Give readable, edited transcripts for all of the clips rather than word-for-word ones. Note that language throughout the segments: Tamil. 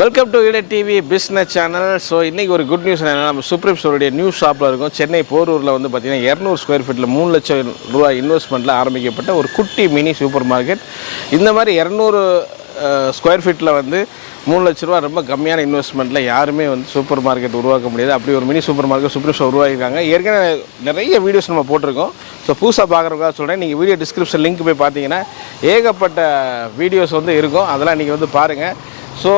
Welcome to ET TV business channel. So இன்றைக்கி ஒரு குட் நியூஸ் என்னென்னா, நம்ம சுப்ரீம் ஸ்டோருடைய நியூ ஷாப்பில் இருக்கும். சென்னை போரூரில் வந்து பார்த்திங்கன்னா 200 ஸ்கொயர் ஃபீட்டில் 3 லட்சம் ரூபாய் இன்வெஸ்ட்மெண்ட்டில் ஆரம்பிக்கப்பட்ட ஒரு குட்டி மினி சூப்பர் மார்க்கெட். இந்த மாதிரி 200 ஸ்கொயர் ஃபீட்டில் வந்து 3 லட்ச ரூபா ரொம்ப கம்மியான இன்வெஸ்ட்மெண்ட்டில் யாருமே வந்து சூப்பர் மார்க்கெட் உருவாக்க முடியாது. அப்படி ஒரு mini super market supreme store உருவாக்கியிருக்காங்க. ஏற்கனவே நிறைய வீடியோஸ் நம்ம போட்டிருக்கோம். ஸோ புதுசாக பார்க்குறதுக்காக சொல்கிறேன், நீங்கள் வீடியோ டிஸ்கிரிப்ஷன் லிங்க் போய் பார்த்தீங்கன்னா ஏகப்பட்ட வீடியோஸ் வந்து இருக்கும். அதெல்லாம் நீங்கள் வந்து பாருங்கள். ஸோ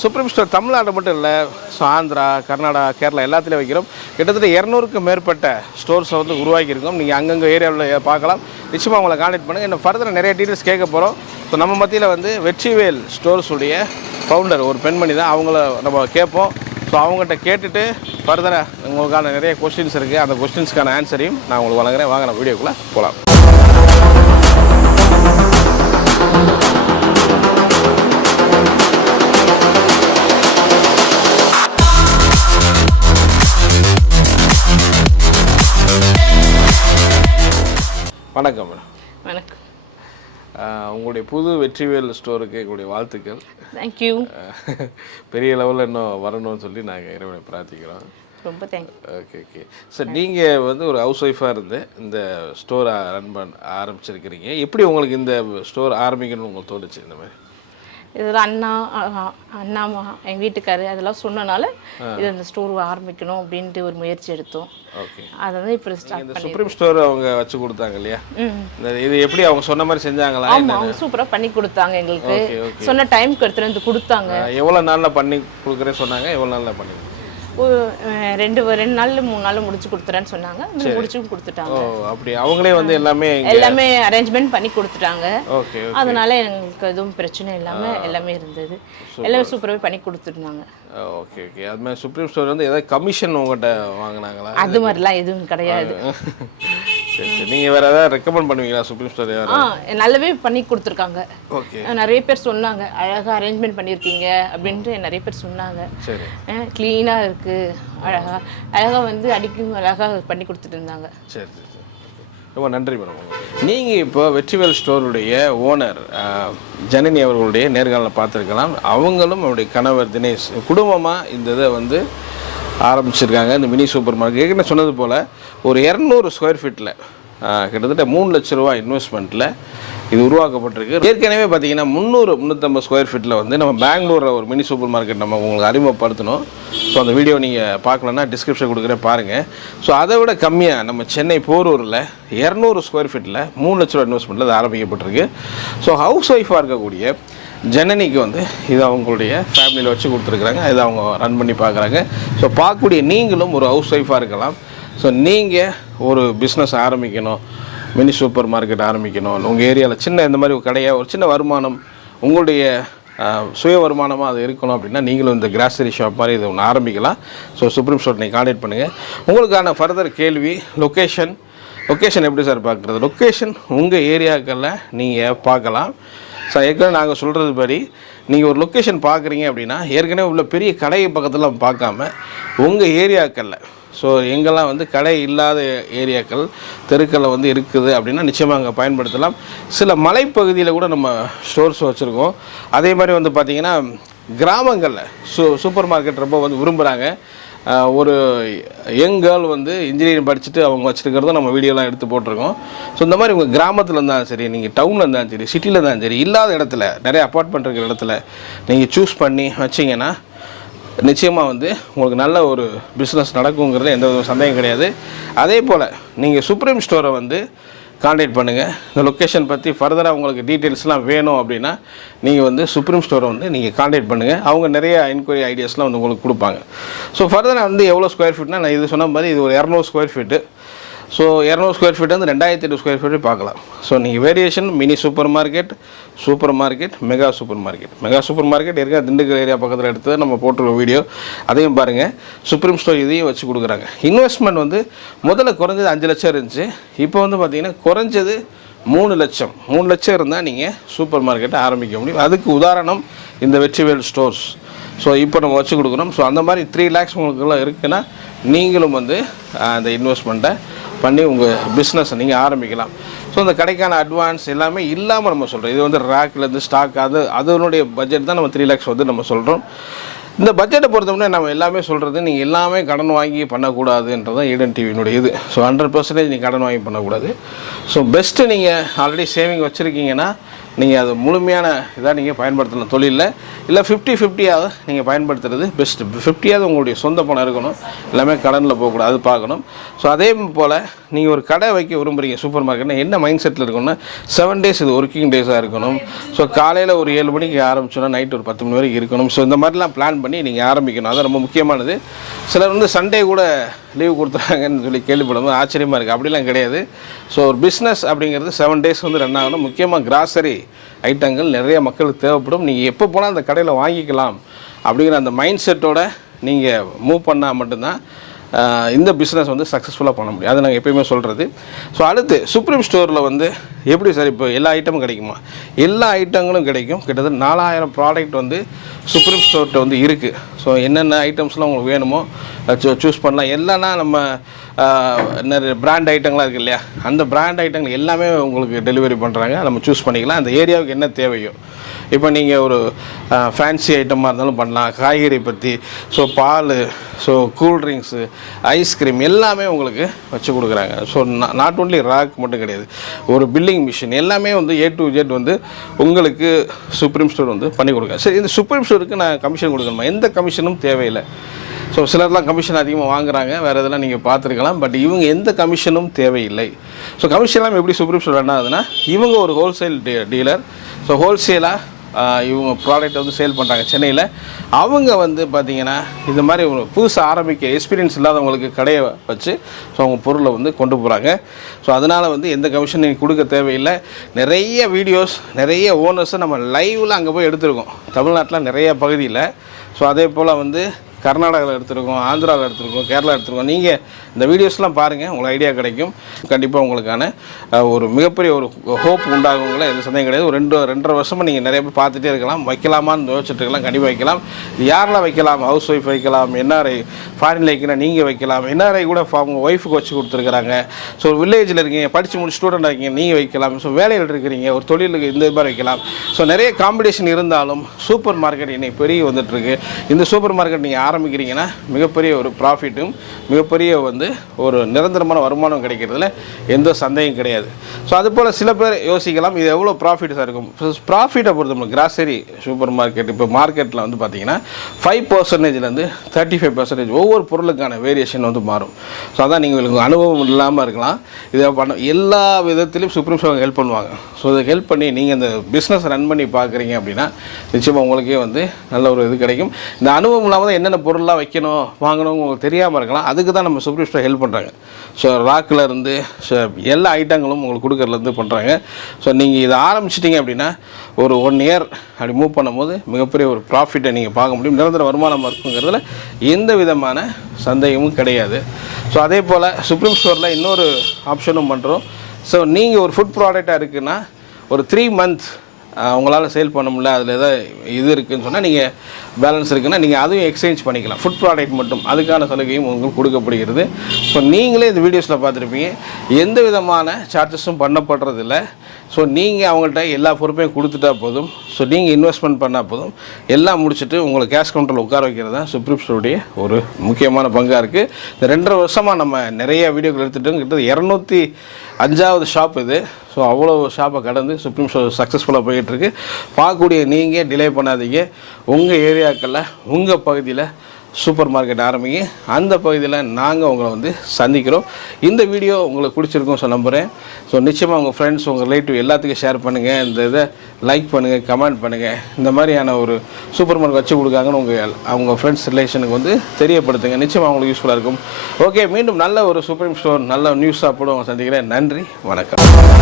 சுப்ரீம் ஸ்டோர் தமிழ்நாடு மட்டும் இல்லை, ஸோ ஆந்திரா, கர்நாடகா, கேரளா எல்லாத்துலேயும் வைக்கிறோம். கிட்டத்தட்ட 200க்கும் மேற்பட்ட ஸ்டோர்ஸை வந்து உருவாக்கியிருக்கோம். நீங்கள் அங்கங்கே ஏரியாவில் பார்க்கலாம். நிச்சயமாக உங்களை கான்டெக்ட் பண்ணுங்கள். இன்னும் ஃபர்தராக நிறைய டீட்டெயில்ஸ் கேட்க போகிறோம். ஸோ நம்ம மத்தியில் வந்து வெற்றிவேல் ஸ்டோர்ஸுடைய ஃபவுண்டர் ஒரு பெண்மணி தான், அவங்கள நம்ம கேட்போம். ஸோ அவங்ககிட்ட கேட்டுட்டு ஃபர்தராக உங்களுக்கான நிறைய கொஸ்டின்ஸ் இருக்குது. அந்த கொஸ்டின்ஸ்க்கான ஆன்சரையும் நான் உங்களுக்கு வழங்குறேன். வாங்க நம்ம வீடியோக்குள்ளே போகலாம். வணக்கம் மேடம். வணக்கம். உங்களுடைய புது வெற்றிவேல் ஸ்டோருக்கு எங்களுடைய வாழ்த்துக்கள். தேங்க்யூ. பெரிய லெவலில் இன்னும் வரணும்னு சொல்லி நாங்கள் இறைவனை பிரார்த்திக்கிறோம். ரொம்ப தேங்க்யூ. Okay okay. சார், நீங்கள் வந்து ஒரு ஹவுஸ் ஒய்ஃபாக இருந்து இந்த ஸ்டோரை ரன் ஆரம்பிச்சிருக்கிறீங்க. எப்படி உங்களுக்கு இந்த ஸ்டோர் ஆரம்பிக்கணும்னு உங்களுக்கு தோணுச்சு? இந்த மாதிரி இதில் அண்ணா எங்கள் வீட்டுக்காரு அதெல்லாம் சொன்னனால இது அந்த ஸ்டோர் ஆரம்பிக்கணும் அப்படின்ட்டு ஒரு முயற்சி எடுத்தோம். ஓகே. அதை வந்து இப்போ ஸ்டார்ட் இந்த சுப்ரீம் ஸ்டோர் அவங்க வச்சு கொடுத்தாங்க இல்லையா? இது எப்படி அவங்க சொன்ன மாதிரி செஞ்சாங்களா? ஆமாம், அவங்க சூப்பராக பண்ணி கொடுத்தாங்க. எங்களுக்கு சொன்ன டைமுக்கு எடுத்துகிட்டு வந்து கொடுத்தாங்க. எவ்வளோ நாளில் பண்ணி கொடுக்குறேன்னு சொன்னாங்க? எவ்வளோ நாளில் பண்ணி? ரெண்டு நாள் 3 நாள் முடிச்சு கொடுத்துறேன்னு சொன்னாங்க. முடிச்சும் கொடுத்துட்டாங்க. அப்படி அவங்களே வந்து எல்லாமே அரேஞ்ச்மெண்ட் பண்ணி கொடுத்துட்டாங்க. ஓகே. அதனால எங்களுக்கு எதுவும் பிரச்சனை இல்லாமல் எல்லாமே இருந்தது. எல்லாமே சூப்பராகவே பண்ணி கொடுத்துருந்தாங்க. Okay okay. அது மாதிரி சுப்ரீம் ஸ்டோர் வந்து ஏதாவது கமிஷன் உங்கள்கிட்ட வாங்கினாங்களா? அது மாதிரிலாம் எதுவும் கிடையாது. சரி சரி. நீங்கள் வேறு ஏதாவது ரெக்கமெண்ட் பண்ணுவீங்களா சுப்ரீம் ஸ்டோர்? நல்லாவே பண்ணி கொடுத்துருக்காங்க. ஓகே. நிறைய பேர் சொன்னாங்க, அழகாக அரேஞ்ச்மெண்ட் பண்ணியிருக்கீங்க அப்படின்ட்டு நிறைய பேர் சொன்னாங்க. சரி. க்ளீனாக இருக்குது, அழகாக வந்து அடிக்கும் அழகாக பண்ணி கொடுத்துட்டு இருந்தாங்க. சரி சரி சரி. ரொம்ப நன்றி மேடம். நீங்கள் இப்போ வெற்றிவேல் ஸ்டோருடைய ஓனர் ஜனனி அவர்களுடைய நேர்காணலில் பார்த்துருக்கலாம். அவங்களும் அவருடைய கணவர் தினேஷ் குடும்பமாக இந்த இதை வந்து ஆரம்பிச்சிருக்காங்க, இந்த மினி சூப்பர் மார்க்கெட். ஏற்கனவே சொன்னது போல் ஒரு 200 ஸ்கொயர் ஃபீட்டில் கிட்டத்தட்ட 3 லட்ச ரூபா இன்வெஸ்ட்மெண்ட்டில் இது உருவாக்கப்பட்டிருக்கு. ஏற்கனவே பார்த்தீங்கன்னா 350 ஸ்கொயர் ஃபீட்டில் வந்து நம்ம பெங்களூரில் ஒரு மினி சூப்பர் மார்க்கெட் நம்ம உங்களுக்கு அறிமுகப்படுத்தணும். ஸோ அந்த வீடியோ நீங்கள் பார்க்கலன்னா டிஸ்கிரிப்ஷன் கொடுக்குறேன் பாருங்கள். ஸோ அதை விட கம்மியாக நம்ம சென்னை போரூரில் 200 ஸ்கொயர் ஃபீட்டில் 3 லட்ச ரூபா இன்வெஸ்ட்மெண்ட்டில் அது ஆரம்பிக்கப்பட்டிருக்கு. ஸோ ஹவுஸ் ஒய்ஃபாக இருக்கக்கூடிய ஜனனிக்கு வந்து இது அவங்களுடைய ஃபேமிலியில் வச்சு கொடுத்துருக்குறாங்க. இதை அவங்க ரன் பண்ணி பார்க்குறாங்க. ஸோ பார்க்கக்கூடிய நீங்களும் ஒரு ஹவுஸ் ஒய்ஃபாக இருக்கலாம். ஸோ நீங்கள் ஒரு பிஸ்னஸ் ஆரம்பிக்கணும், மினி சூப்பர் மார்க்கெட் ஆரம்பிக்கணும், உங்கள் ஏரியாவில் சின்ன இந்த மாதிரி ஒரு கடையாக ஒரு சின்ன வருமானம் உங்களுடைய சுய வருமானமாக அது இருக்கணும் அப்படின்னா நீங்களும் இந்த கிராசரி ஷாப் மாதிரி இது ஒன்று ஆரம்பிக்கலாம். ஸோ சுப்ரீம் ஸ்டோர் நீங்கள் கான்டாக்ட் பண்ணுங்கள். உங்களுக்கான ஃபர்தர் கேள்வி லொக்கேஷன் எப்படி சார் பார்க்குறது? லொக்கேஷன் உங்கள் ஏரியாக்களில் நீங்கள் பார்க்கலாம். ஸோ ஏற்கனவே நாங்கள் சொல்கிறது படி நீங்கள் ஒரு லொக்கேஷன் பார்க்குறீங்க அப்படின்னா ஏற்கனவே உள்ள பெரிய கடை பக்கத்தில் பார்க்காம உங்கள் ஏரியாக்களில், ஸோ எங்கெல்லாம் வந்து கடை இல்லாத ஏரியாக்கள் தெருக்களில் வந்து இருக்குது அப்படின்னா நிச்சயமாக அங்கே பயன்படுத்தலாம். சில மலைப்பகுதியில் கூட நம்ம ஸ்டோர்ஸ் வச்சுருக்கோம். அதே மாதிரி வந்து பார்த்திங்கன்னா கிராமங்களில் சூப்பர் மார்க்கெட் ரொம்ப வந்து விரும்புகிறாங்க. ஒரு யங் கேர்ள் வந்து இன்ஜினியரிங் படிச்சுட்டு அவங்க வச்சுருக்கிறதும் நம்ம வீடியோலாம் எடுத்து போட்டிருக்கோம். ஸோ இந்த மாதிரி உங்கள் கிராமத்தில் இருந்தாலும் சரி, நீங்கள் டவுனில் இருந்தாலும் சரி, சிட்டியில் இருந்தாலும் சரி, இல்லாத இடத்துல நிறைய அப்பார்ட்மெண்ட் இருக்கிற இடத்துல நீங்கள் சூஸ் பண்ணி வச்சிங்கன்னா நிச்சயமாக வந்து உங்களுக்கு நல்ல ஒரு பிஸ்னஸ் நடக்குங்கிறது எந்த ஒரு சந்தேகம் கிடையாது. அதே போல் நீங்கள் சுப்ரீம் ஸ்டோரை வந்து கான்டாக்ட் பண்ணுங்கள். இந்த லொக்கேஷன் பற்றி ஃபர்தராக உங்களுக்கு டீட்டெயில்ஸ்லாம் வேணும் அப்படின்னா நீங்கள் வந்து சுப்ரீம் ஸ்டோரை வந்து நீங்கள் கான்டாக்ட் பண்ணுங்கள். அவங்க நிறைய என்கொயரி ஐடியாஸ்லாம் வந்து உங்களுக்கு கொடுப்பாங்க. ஸோ ஃபர்தராக வந்து எவ்வளோ ஸ்கொயர் ஃபீட்னா, நான் இது சொன்ன மாதிரி இது ஒரு 200 square feet. So 200 square feet வந்து 2800 ஸ்கொயர் ஃபீட்டு பார்க்கலாம். ஸோ நீங்கள் variation mini super market, mega super market இருக்க திண்டுக்கல் ஏரியா பக்கத்தில் எடுத்து நம்ம போட்டிருக்கோம் வீடியோ, அதையும் பாருங்கள். சுப்ரீம் ஸ்டோர் இதையும் வச்சு கொடுக்குறாங்க. இன்வெஸ்ட்மெண்ட் வந்து முதல்ல குறைஞ்சது 5 லட்சம் இருந்துச்சு. இப்போ வந்து பார்த்திங்கன்னா குறைஞ்சது 3 லட்சம் இருந்தால் நீங்கள் சூப்பர் மார்க்கெட்டை ஆரம்பிக்க முடியும். அதுக்கு உதாரணம் இந்த வெற்றிவேல் ஸ்டோர்ஸ். ஸோ இப்போ நம்ம வச்சு கொடுக்குறோம். ஸோ அந்த மாதிரி 3 lakhs உங்களுக்குலாம் இருக்குன்னா நீங்களும் வந்து அந்த இன்வெஸ்ட்மெண்ட்டை பண்ணி உங்கள் பிஸ்னஸை நீங்கள் ஆரம்பிக்கலாம். ஸோ இந்த கடைக்கான அட்வான்ஸ் எல்லாமே இல்லாமல் நம்ம சொல்கிறோம். இது வந்து ரேக்லேருந்து ஸ்டாக் அதனுடைய பட்ஜெட் தான் நம்ம 3 lakhs வந்து நம்ம சொல்கிறோம். இந்த பட்ஜெட்டை பொறுத்தவரை நம்ம எல்லாமே சொல்கிறது நீங்கள் எல்லாமே கடன் வாங்கி பண்ணக்கூடாதுன்றது தான் ஈடன் டிவியினுடைய இது. ஸோ 100% நீங்கள் கடன் வாங்கி பண்ணக்கூடாது. ஸோ பெஸ்ட்டு நீங்கள் ஆல்ரெடி சேவிங் வச்சுருக்கீங்கன்னா நீங்கள் அது முழுமையான இதாக நீங்கள் பயன்படுத்தலாம் தொழிலில். இல்லை 50-50 நீங்கள் பயன்படுத்துறது பெஸ்ட்டு. 50 உங்களுடைய சொந்த பணம் இருக்கணும், எல்லாமே கடனில் போகக்கூடாது, அது பார்க்கணும். ஸோ அதே போல் நீங்கள் ஒரு கடை வைக்க விரும்புகிறீங்க சூப்பர் மார்க்கெட்னா என்ன மைண்ட் செட்டில் இருக்கணும்னா 7 days இது ஒர்க்கிங் டேஸாக இருக்கணும். ஸோ காலையில் ஒரு 7 மணிக்கு ஆரம்பிச்சோன்னா நைட் ஒரு 10 மணி வரைக்கும் இருக்கணும். ஸோ இந்த மாதிரிலாம் பிளான் பண்ணி நீங்கள் ஆரம்பிக்கணும். அது ரொம்ப முக்கியமானது. சிலர் வந்து சண்டே கூட லீவ் கொடுத்துறாங்கன்னு சொல்லி கேள்விப்படும்போது ஆச்சரியமாக இருக்குது. அப்படிலாம் கிடையாது. ஸோ ஒரு பிஸ்னஸ் அப்படிங்கிறது 7 days வந்து ரன் ஆகணும். முக்கியமாக கிராசரி ஐட்டங்கள் நிறைய மக்களுக்கு தேவைப்படும். நீங்கள் எப்போ போனால் அந்த கடையில் வாங்கிக்கலாம் அப்படிங்கிற அந்த மைண்ட் செட்டோட நீங்கள் மூவ் பண்ணால் மட்டும்தான் இந்த பிஸ்னஸ் வந்து சக்ஸஸ்ஃபுல்லாக பண்ண முடியும். அது நாங்கள் எப்பயுமே சொல்கிறது. ஸோ அடுத்து சுப்ரீம் ஸ்டோரில் வந்து எப்படி சார் இப்போ எல்லா ஐட்டமும் கிடைக்குமா? எல்லா ஐட்டங்களும் கிடைக்கும். கிட்டத்தட்ட 4000 ப்ராடக்ட் வந்து சுப்ரீம் ஸ்டோர்கிட்ட வந்து இருக்குது. ஸோ என்னென்ன ஐட்டம்ஸ்லாம் உங்களுக்கு வேணுமோ சூஸ் பண்ணலாம். எல்லாம்னா நம்ம நிறைய பிராண்ட் ஐட்டங்களாக இருக்குது இல்லையா, அந்த பிராண்ட் ஐட்டங்கள் எல்லாமே உங்களுக்கு டெலிவரி பண்ணுறாங்க. நம்ம சூஸ் பண்ணிக்கலாம் அந்த ஏரியாவுக்கு என்ன தேவையோ. இப்போ நீங்கள் ஒரு ஃபேன்சி ஐட்டமாக இருந்தாலும் பண்ணலாம். காய்கறி பற்றி, ஸோ பால், ஸோ கூல்ட்ரிங்க்ஸு, ஐஸ்கிரீம் எல்லாமே உங்களுக்கு வச்சு கொடுக்குறாங்க. ஸோ நாட் ஓன்லி ராக் மட்டும் கிடையாது, ஒரு பில்லிங் மிஷின் எல்லாமே வந்து A to Z வந்து உங்களுக்கு சுப்ரீம் ஸ்டோர் வந்து பண்ணி கொடுக்குறாங்க. சரி, இந்த சுப்ரீம் ஸ்டோருக்கு நான் கமிஷன் கொடுக்கணுமா? எந்த கமிஷனும் தேவையில்லை. ஸோ சிலர்லாம் கமிஷன் அதிகமாக வாங்குறாங்க, வேறு இதெல்லாம் நீங்கள் பார்த்துருக்கலாம். பட் இவங்க எந்த கமிஷனும் தேவையில்லை. ஸோ கமிஷன்லாம் எப்படி சுப்ரீம் ஸ்டோர் என்ன ஆகுதுன்னா, இவங்க ஒரு ஹோல்சேல் டீலர். ஸோ ஹோல்சேலாக இவங்க ப்ராடக்ட் வந்து சேல் பண்ணுறாங்க சென்னையில். அவங்க வந்து பார்த்திங்கன்னா இந்த மாதிரி ஒரு புதுசாக ஆரம்பிக்க எக்ஸ்பீரியன்ஸ் இல்லாதவங்களுக்கு கடையை வச்சு ஸோ அவங்க பொருளை வந்து கொண்டு போகிறாங்க. ஸோ அதனால் வந்து எந்த கமிஷன் நீங்கள் கொடுக்க தேவையில்லை. நிறைய வீடியோஸ், நிறைய ஓனர்ஸை நம்ம லைவில் அங்கே போய் எடுத்துருக்கோம் தமிழ்நாட்டில் நிறைய பகுதியில். ஸோ அதே போல் வந்து கர்நாடகாவில் எடுத்துருக்கோம், ஆந்திராவில் எடுத்துருக்கோம், கேரளா எடுத்துருக்கோம். நீங்கள் இந்த வீடியோஸ்லாம் பாருங்கள், உங்களுக்கு ஐடியா கிடைக்கும். கண்டிப்பாக உங்களுக்கான ஒரு மிகப்பெரிய ஒரு ஹோப் உண்டாகுங்கள எந்த சந்தேகம் கிடையாது. ஒரு 2.5 வருஷமாக நீங்கள் நிறைய பேர் பார்த்துட்டே இருக்கலாம். வைக்கலாமான்னு யோசிச்சுட்டு இருக்கலாம். கண்டிப்பாக வைக்கலாம். யாரெல்லாம் வைக்கலாம்? ஹவுஸ் ஒய்ஃப் வைக்கலாம், NRI ஃபாரினில் வைக்கலாம், நீங்கள் வைக்கலாம். NRI கூட அவங்க ஒய்ஃபுக்கு வச்சு கொடுத்துருக்குறாங்க. ஸோ ஒரு வில்லேஜில் இருக்கீங்க, படித்து முடிச்சு ஸ்டூடெண்டாக இருக்கீங்க, நீங்கள் வைக்கலாம். ஸோ வேலையில் இருக்கிறீங்க, ஒரு தொழிலுக்கு இந்த மாதிரி வைக்கலாம். ஸோ நிறைய காம்படிஷன் இருந்தாலும் சூப்பர் மார்க்கெட் இன்னைக்கு பெரிய வந்துட்டுருக்கு. இந்த சூப்பர் மார்க்கெட் நீங்கள் ஆரம்பிக்கிறீங்கன்னா மிகப்பெரிய ஒரு ப்ராஃபிட்டும் மிகப்பெரிய வந்து ஒரு நிரந்தரமான வருமானம் கிடைக்கிறதுல எந்த சந்தேகம் கிடையாது. ஸோ அதுபோல் சில பேர் யோசிக்கலாம், இது எவ்வளோ ப்ராஃபிட்டாக இருக்கும். ப்ராஃபிட்டை பொறுத்தவரை கிராசரி சூப்பர் மார்க்கெட் இப்போ மார்க்கெட்டில் வந்து பார்த்தீங்கன்னா 5%லேருந்து 35% ஒவ்வொரு பொருளுக்கான வேரியேஷன் வந்து மாறும். ஸோ அதான் நீங்கள் உங்களுக்கு அனுபவம் இல்லாமல் இருக்கலாம். இதை பண்ண எல்லா விதத்திலையும் சுப்ரீம் ஸ்டோர் ஹெல்ப் பண்ணுவாங்க. ஸோ இதை ஹெல்ப் பண்ணி நீங்கள் இந்த பிஸ்னஸ் ரன் பண்ணி பார்க்குறீங்க அப்படின்னா நிச்சயமாக உங்களுக்கே வந்து நல்ல ஒரு இது கிடைக்கும். இந்த அனுபவம் இல்லாமல் தான் என்னென்ன பொருள்லாம் வைக்கணும் வாங்கணும் உங்களுக்கு தெரியாமல் இருக்கலாம். அதுக்கு தான் நம்ம சுப்ரீம் ஸ்டோர் ஹெல்ப் பண்ணுறாங்க. ஸோ ராக்கில் இருந்து எல்லா ஐட்டங்களும் உங்களுக்கு கொடுக்கறதுலேருந்து பண்ணுறாங்க. ஸோ நீங்கள் இதை ஆரம்பிச்சிட்டிங்க அப்படின்னா ஒரு 1 year அப்படி மூவ் பண்ணும்போது மிகப்பெரிய ஒரு ப்ராஃபிட்டை நீங்கள் பார்க்க முடியும். நிரந்தர வருமானமாக இருக்குங்கிறதுல எந்த விதமான சந்தேகமும் கிடையாது. ஸோ அதே போல் சுப்ரீம் ஸ்டோரில் இன்னொரு ஆப்ஷனும் பண்ணுறோம். ஸோ நீங்கள் ஒரு ஃபுட் ப்ராடக்டாக இருக்குன்னா ஒரு 3 months உங்களால் சேல் பண்ண முடியல, அதில் எதாவது இது இருக்குதுன்னு சொன்னால் நீங்கள் பேலன்ஸ் இருக்குன்னா நீங்கள் அதையும் எக்ஸ்சேஞ்ச் பண்ணிக்கலாம். ஃபுட் ப்ராடக்ட் மட்டும் அதுக்கான சலுகையும் உங்களுக்கு கொடுக்கப்படுகிறது. ஸோ நீங்களே இந்த வீடியோஸில் பார்த்துருப்பீங்க, எந்த விதமான சார்ஜஸும் பண்ணப்படுறதில்லை. ஸோ நீங்கள் அவங்கள்ட்ட எல்லா பொறுப்பையும் கொடுத்துட்டா போதும். ஸோ நீங்கள் இன்வெஸ்ட்மெண்ட் பண்ணால் போதும். எல்லாம் முடிச்சுட்டு உங்களை கேஷ் கவுண்டரில் உட்கார வைக்கிறது தான் சுப்ரீம் ஸ்டோருடைய ஒரு முக்கியமான பங்காக இருக்குது. இந்த 2.5 வருஷமாக நம்ம நிறைய வீடியோக்கள் எடுத்துகிட்டு கிட்டத்தட்ட 205வது ஷாப் இது. ஸோ அவ்வளோ ஷாப்பை கடந்து சுப்ரீம் ஸ்டோர் சக்ஸஸ்ஃபுல்லாக போயிட்டுருக்கு. பார்க்கக்கூடிய நீங்கள் டிலே பண்ணாதீங்க. உங்கள் ஏரியாக்களில் உங்கள் பகுதியில் சூப்பர் மார்க்கெட் ஆரம்பிங்க. அந்த பகுதியில் நாங்கள் உங்களை வந்து சந்திக்கிறோம். இந்த வீடியோ உங்களுக்கு பிடிச்சிருக்கும் ஸோ நம்புகிறேன். ஸோ நிச்சயமாக உங்கள் ஃப்ரெண்ட்ஸ், உங்கள் ரிலேட்டிவ் எல்லாத்துக்கும் ஷேர் பண்ணுங்கள். இந்த இதை லைக் பண்ணுங்கள், கமெண்ட் பண்ணுங்கள். இந்த மாதிரியான ஒரு சூப்பர் மார்க்கெட் வச்சு கொடுக்காங்கன்னு அவங்க ஃப்ரெண்ட்ஸ் ரிலேஷனுக்கு வந்து தெரியப்படுத்துங்க. நிச்சயமாக அவங்களுக்கு யூஸ்ஃபுல்லாக இருக்கும். ஓகே, மீண்டும் நல்ல ஒரு சுப்ரீம் ஸ்டோர் நல்ல நியூஸாக போட சந்திக்கிறேன். நன்றி, வணக்கம்.